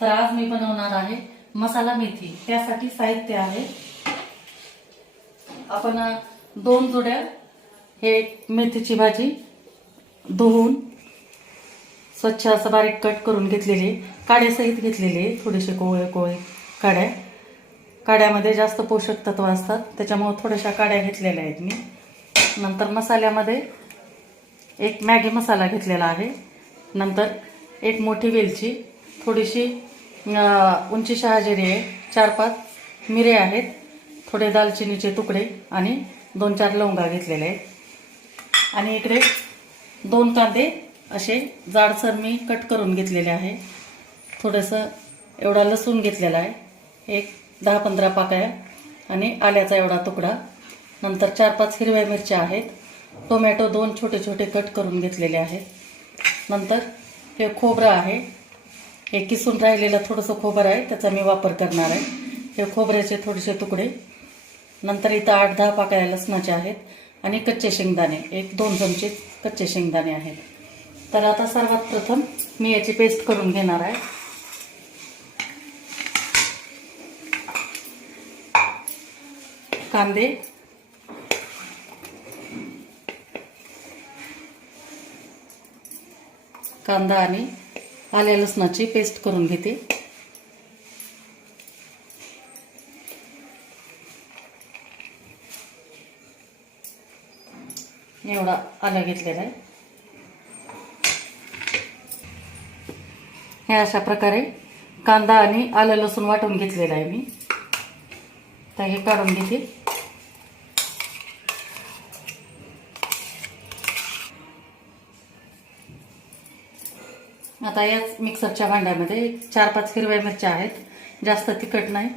तर आज मी बनवणार आहे मसाला मेथी. त्यासाठी साहित्य आहे. आपण दोन जुड्या हे मेथीची भाजी धुवून स्वच्छ असं बारीक कट करून घेतलेली काड्यासहित घेतलेली थोडेसे कोवळे कोवळे काड्या. काड्यामध्ये जास्त पोषक तत्व असतात. त्याच्यामुळे थोड्याशा काड्या घेतलेल्या आहेत मी. नंतर मसाल्यामध्ये एक मॅगी मसाला घेतलेला आहे. नंतर एक मोठी वेलची. थोडीशी उंची शहाजिरी आहे. चार पाच मिरे आहेत. थोडे दालचिनीचे तुकडे आणि दोन चार लवंगा घेतलेले आहेत. आणि इकडे दोन कांदे असे जाडसर मी कट करून घेतलेले आहे. थोडंसं एवढा लसूण घेतलेला आहे. एक दहा पंधरा पाकळ्या आणि आल्याचा एवढा तुकडा. नंतर चार पाच हिरव्या मिरच्या आहेत. टोमॅटो दोन छोटे छोटे कट करून घेतलेले आहेत. नंतर हे खोबरं आहे. हे किसून राहिलेलं थोडंसं खोबरं आहे त्याचा मी वापर करणार आहे. हे खोबऱ्याचे थोडेसे तुकडे. नंतर इथं आठ दहा पाकळ्या लसणाचे आहेत आणि कच्चे शेंगदाणे. एक दोन चमचे कच्चे शेंगदाणे आहेत. तर आता सर्वात प्रथम मी याची पेस्ट करून घेणार आहे. कांदे. कांदा आणि आल्या लसणाची पेस्ट करून घेते. एवढा आलं घेतलेला आहे. हे अशा प्रकारे कांदा आणि आलं लसूण वाटून घेतलेलं आहे मी. तर हे काढून घेते. आता याच मिक्सरच्या भांड्यामध्ये चार पाच हिरव्या मिरच्या आहेत. जास्त तिखट नाहीत.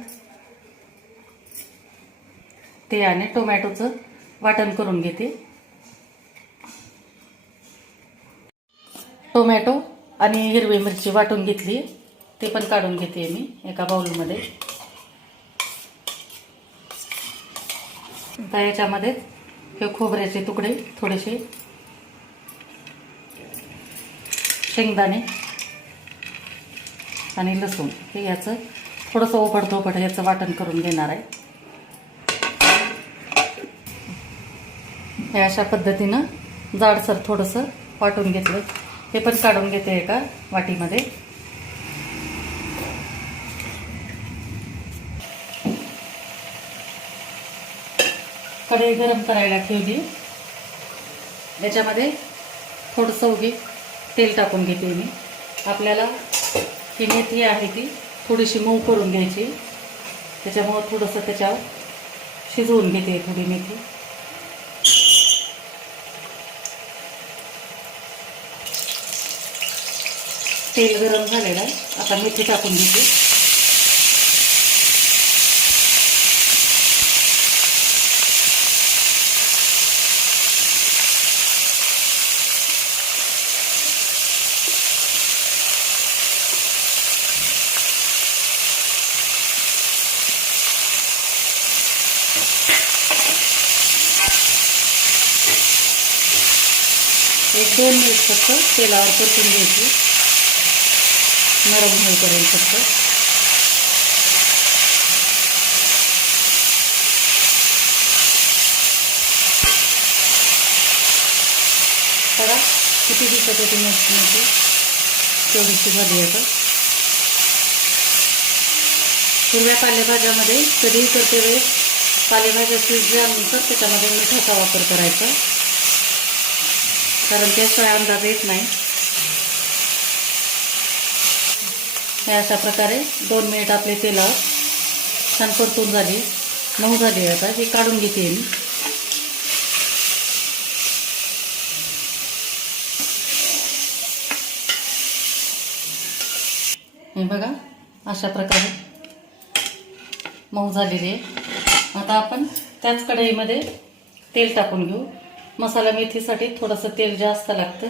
ते आणि टोमॅटोचं वाटण करून घेते. टोमॅटो आणि हिरवी मिरची वाटून घेतली. ते पण काढून घेते मी एका बाउलमध्ये. आता याच्यामध्ये हे खोबऱ्याचे तुकडे थोडेसे शेंगदाणे आणि लसूण. हे याचं थोडंसं ओपड धोपड याचं वाटण करून घेणार आहे. हे अशा पद्धतीनं जाडसर थोडंसं वाटून घेतलं. हे पण काढून घेते एका वाटीमध्ये. कढई गरम करायला ठेवली. याच्यामध्ये थोडंसं उगी तेल टाकून घेते मी. आपल्याला ही मेथी आहे ती थोडीशी मऊ करून घ्यायची. त्याच्यामुळं थोडंसं त्याच्यावर शिजवून घेते थोडी मेथी. तेल गरम झालेलं आहे. आता मेथी टाकून घेते. दोन मिनिट फक्त तेलावर परतून घ्यायची. नरम होईपर्यंत फक्त. बघा किती दिसत होती मस्त मोठी तेवढीशी झाली आता. हिरव्या पालेभाज्यामध्ये कधीही करते वेळेस पालेभाज्या शिजल्यानंतर त्याच्यामध्ये मिठाचा वापर करायचा. कारण त्याशिवाय अंदाज येत नाही. हे अशा प्रकारे दोन मिनिट आपले तेलावर छान परतून झाली मऊ झाली आता हे काढून घेते मी. हे बघा अशा प्रकारे मऊ झालेली. आहे आता आपण त्याच कढईमध्ये तेल टाकून घेऊ. मसाला मेथीसाठी थोडंसं तेल जास्त लागतं.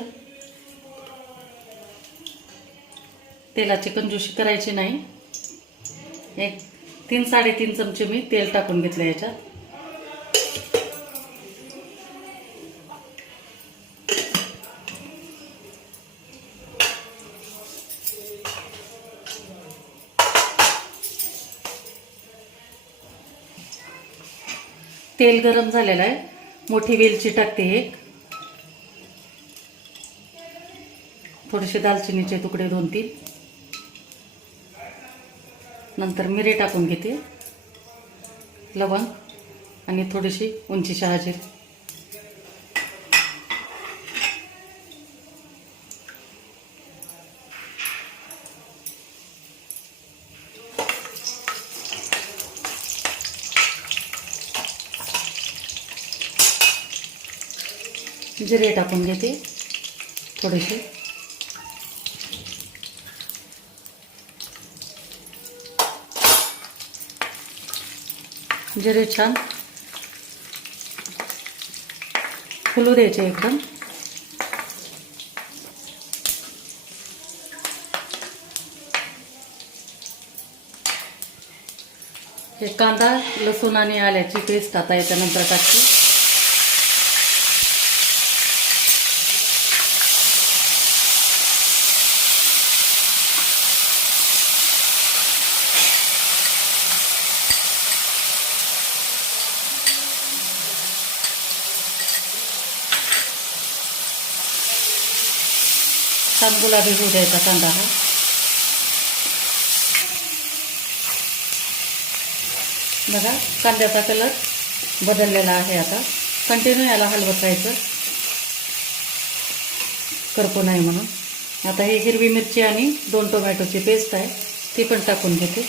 तेलाची कंजूशी करायची नाही. एक तीन साडेतीन चमचे मी तेल टाकून घेतलं याच्यात. तेल गरम झालेलं आहे. मोठी वेलची टाकते एक. थोडेसे दालचिनीचे तुकडे दोन तीन. नंतर मिरे टाकून घेते. लवंग आणि थोडीशी उंची शहाजीर जिरे टाकून घेते थोडेसे. जिरे छान. फुलू द्यायचे एकदम. हे कांदा लसूण आणि आल्याची पेस्ट आता याच्यानंतर टाकते. छान गुलाबी होऊ द्यायचा कांदा हा बघा कांद्याचा कलर बदललेला आहे आता कंटिन्यू याला हलवत राहायचं करपू नाही म्हणून आता ही हिरवी मिरची आणि दोन टोमॅटोची पेस्ट आहे ती पण टाकून घेते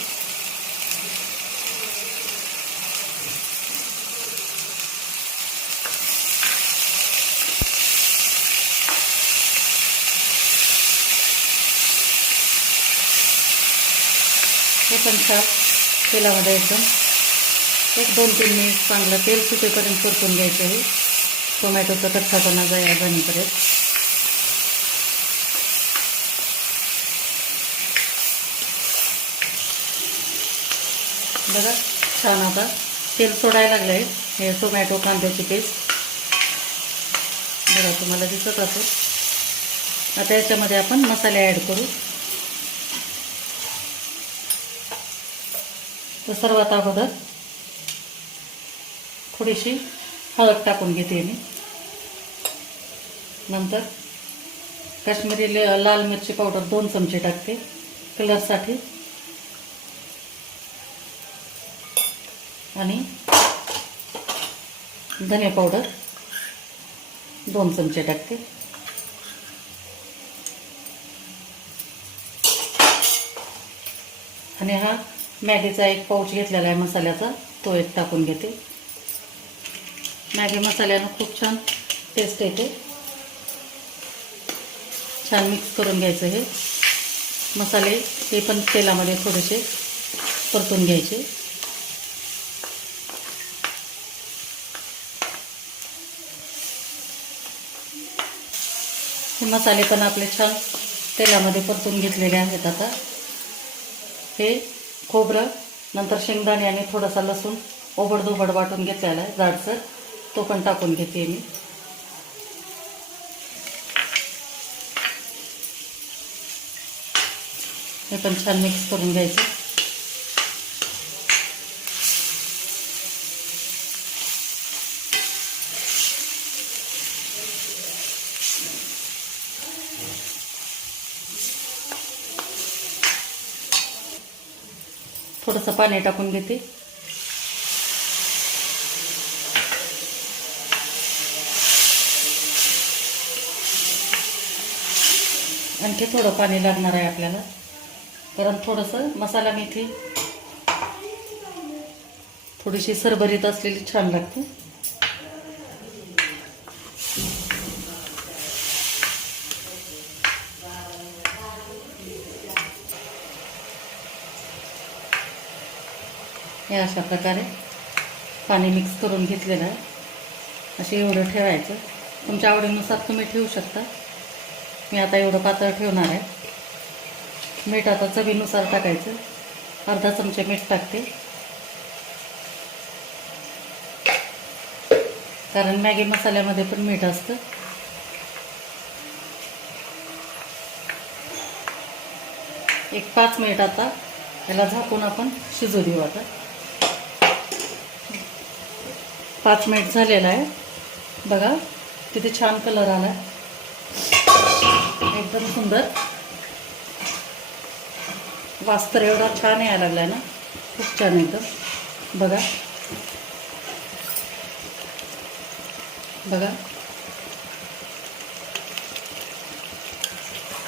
पण छान तेलामध्ये एकदम एक दोन तीन मिनिट चांगलं तेल सुटेपर्यंत परतून घ्यायचं आहे. टोमॅटोचा कच्चापणा जाया जाणीपर्यंत बघा छान आता तेल सोडायला लागलं आहे हे टोमॅटो कांद्याची पेस्ट. बघा तुम्हाला दिसत असेल. आता याच्यामध्ये आपण मसाले ॲड करू. तर सर्वात अगोदर थोडीशी हळद टाकून घेते मी. नंतर काश्मीरी ले- लाल मिरची पावडर दोन चमचे टाकते. कलरसाठी. आणि धने पावडर दोन चमचे टाकते. आणि हा मॅगीचा एक पाऊच घेतलेला आहे मसाल्याचा तो एक टाकून घेते. मॅगी मसाल्यानं खूप छान टेस्ट येते. छान मिक्स करून घ्यायचं हे. मसाले हे पण तेलामध्ये थोडेसे परतून घ्यायचे. हे मसाले पण आपले छान तेलामध्ये परतून घेतलेले आहेत आता. हे खोबरं नंतर शेंगदाणे आणि थोडासा लसूण ओबडधोबड वाटून घेतलेला आहे जाडसर. तो पण टाकून घेते मी. हे पण छान मिक्स करून घ्यायचं थोडंसं पाणी टाकून घेते. आणखी थोडं पाणी लागणार आहे आपल्याला. कारण थोडंसं मसाला मेथी थोडीशी सरभरीत असलेली छान लागते. हे अशा प्रकारे पाणी मिक्स करून घेतलेलं आहे. असे एवढं ठेवायचं. तुमच्या आवडीनुसार तुम्ही ठेवू शकता. मी आता एवढं पातळ ठेवणार आहे. मीठ आता चवीनुसार टाकायचं. अर्धा चमचे मीठ टाकते. कारण मॅगी मसाल्यामध्ये पण मीठ असतं. एक पाच मिनिट आता याला झाकून आपण शिजू देऊ आता पाच मिनिट झालेला आहे. बघा किती छान कलर आला आहे एकदम सुंदर. वास्तर एवढा छान यायला लागलाय ना. खूप छान एकदम बघा. बघा.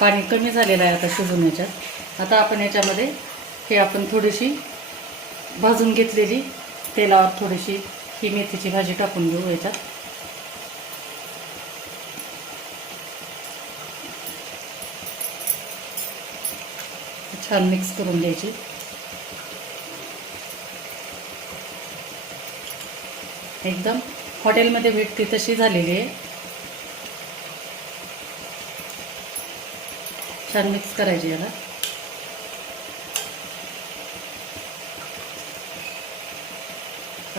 पाणी कमी झालेलं आहे आता शिजून याच्यात. आता आपण याच्यामध्ये हे आपण थोडीशी भाजून घेतलेली तेलावर थोडीशी ही मेथीची भाजी टाकून घेऊ याच्यात. छान मिक्स करून द्यायची एकदम हॉटेलमध्ये भेटते तशी झालेली आहे. छान मिक्स करायची याला.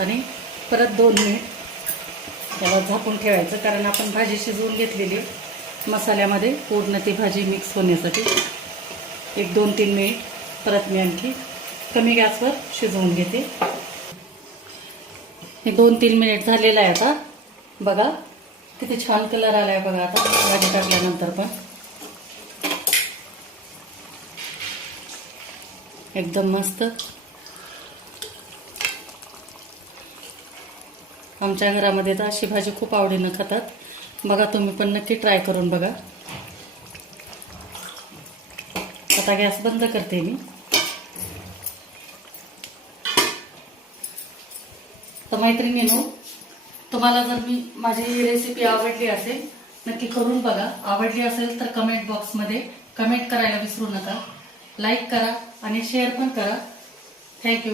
आणि परत दोन मिनिट. त्याला झाकून ठेवायचं कारण आपण भाजी शिजवून घेतलेली. मसाल्यामध्ये पूर्ण ती भाजी मिक्स होण्यासाठी एक दोन तीन मिनिट. परत मी आणखी कमी गॅसवर शिजवून घेते. हे दोन तीन मिनिट झालेलं आहे आता. बघा किती छान कलर आला आहे बघा आता भाजी टाकल्यानंतर पण. एकदम मस्त. आमच्या घरामध्ये तर अशी भाजी खूप आवडीनं खातात. बघा तुम्ही पण नक्की ट्राय करून बघा. आता गॅस बंद करते मी. तर मैत्रिणीनो तुम्हाला जर मी माझी रेसिपी आवडली असेल नक्की करून बघा. आवडली असेल तर कमेंट बॉक्समध्ये कमेंट करायला विसरू नका. लाईक करा आणि शेअर पण करा. थँक्यू